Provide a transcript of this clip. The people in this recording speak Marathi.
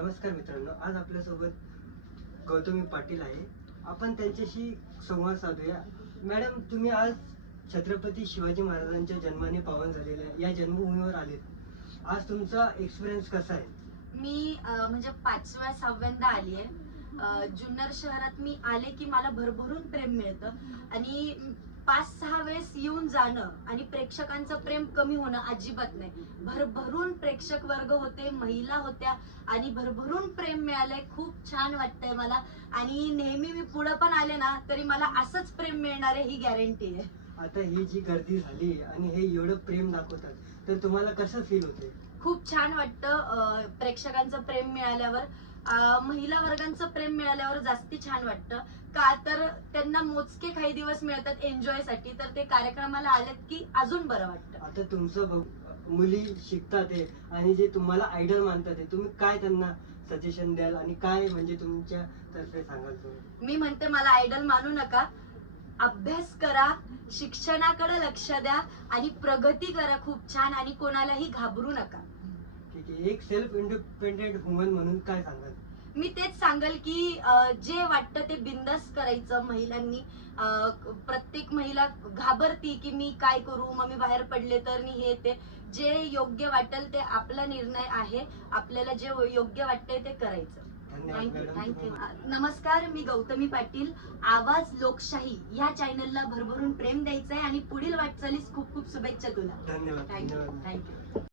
नमस्कार मित्रांनो, आज आपल्यासोबत गौतमी पाटील आहे. आपण त्यांच्याशी संवाद साधूया. मॅडम, तुम्ही आज छत्रपती शिवाजी महाराजांच्या जन्माने पावन झालेल्या या जन्मभूमीवर आलेत. आज तुमचा एक्सपिरियन्स कसा आहे? मी म्हणजे 5व्या-6व्यांदा आली आहे. जुन्नर शहरात मी आले की मला भरभरून प्रेम मिळतं आणि 5-6 वेळेस येऊन जाणं आणि प्रेक्षकांचं प्रेम कमी होणं अजिबात नाही. भरभरून प्रेक्षक वर्ग होते, महिला होत्या आणि भरभरून प्रेम मिळालंय. खूप छान वाटतंय मला आणि नेहमी मी पुढे पण आले ना तरी मला असंच प्रेम मिळणार आहे ही गॅरंटी आहे. आता ही जी गर्दी झाली आणि हे एवढं प्रेम दाखवतात, तर तुम्हाला कसं फील होतंय? खूप छान वाटतं. प्रेक्षकांचं प्रेम मिळाल्यावर, महिला वर्गांचं प्रेम मिळाल्यावर जास्ती छान वाटतं. का तर त्यांना मोजके काही दिवस मिळतात एन्जॉय साठी, तर ते कार्यक्रमाला आलेत की अजून बरं वाटतं. आता तुमचं मुली शिकतात आहे आणि जे तुम्हाला आयडल मानतात आहे, तुम्ही काय त्यांना सजेशन द्याल आणि काय म्हणजे तुमच्या तर्फे सांगाल तुम्ही? मी म्हणते मला आयडल मानू नका, अभ्यास करा, शिक्षणाकडे लक्ष द्या आणि प्रगती करा खूप छान आणि कोणालाही घाबरू नका. ठीक आहे. एक सेल्फ इंडिपेंडेंट वुमन म्हणून काय सांगाल? मी तेच सांगेल की जे वाटतं ते बिंदास करायचं महिलांनी. प्रत्येक महिला घाबरती की मी काय करू, मग मी बाहेर पडले तर मी हे ते. जे योग्य वाटेल ते आपला निर्णय आहे. आपल्याला जे योग्य वाटतंय ते करायचं. थँक्यू. नमस्कार, मी गौतमी पाटील. आवाज लोकशाही या चॅनलला भरभरून प्रेम द्यायचंय आणि पुढील वाटचालीस खूप खूप शुभेच्छा तुला. धन्यवाद. थँक्यू.